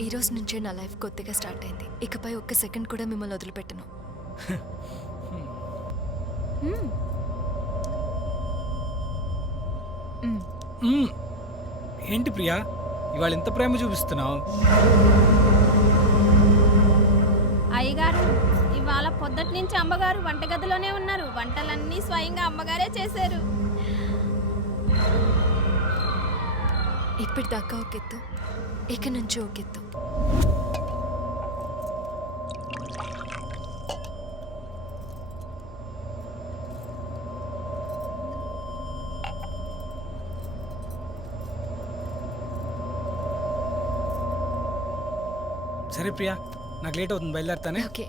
ఈ రోజు నుంచే నా లైఫ్ కొత్తగా స్టార్ట్ అయింది. ఇకపై ఒక్క సెకండ్ కూడా మిమ్మల్ని వదిలిపెట్టను. మ్మ్. మ్మ్. ఏంటి ప్రియా ఇవాళ ఎంత ప్రేమ చూపిస్తున్నావు? అయ్యగారు ఇవాళ పొద్దుటి నుంచి అమ్మగారు వంటగదిలోనే ఉన్నారు. వంటలన్నీ స్వయంగా అమ్మగారే చేశారు. ఇప్పటిదాకా ఒక ఎత్తు, ఇక నుంచి ఒక ఎత్తు. సరే ప్రియా, నాకు లేట్ అవుతుంది, బయలుదేరుతానే. ఓకే.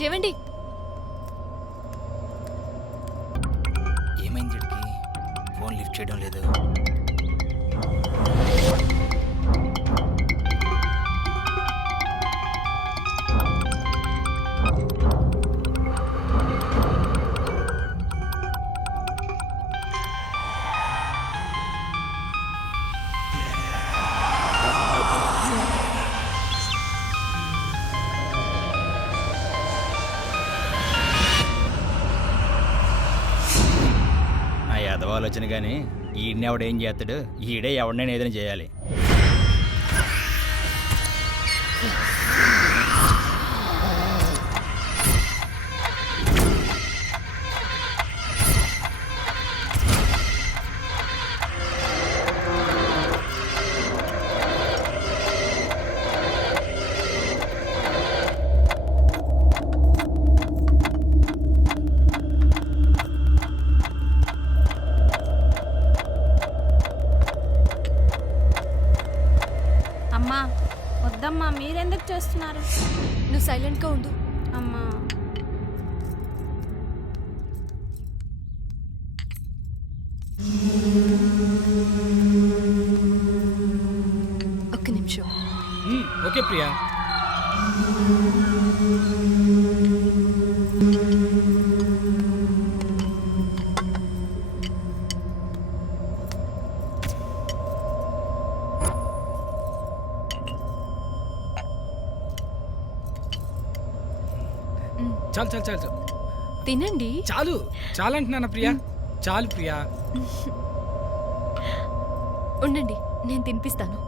చేవండి. ఏమైంది వీడికి? ఫోన్ లిఫ్ట్ చేయడం లేదు. ఆలోచన కానీ ఈయన్ని ఎవడేం చేస్తాడు? ఈడే ఎవడనైనా ఏదైనా చేయాలి. అమ్మా వద్దమ్మా, మీరెందుకు చేస్తున్నారు? నువ్వు సైలెంట్గా ఉండు. అమ్మా ఒక్క నిమిషం. ఓకే ప్రియా. చాలు చాలు చాలు చాలు. తినండి. చాలు చాలు అంటున్నానా ప్రియా? చాలు ప్రియా. ఉండండి, నేను తినిపిస్తాను.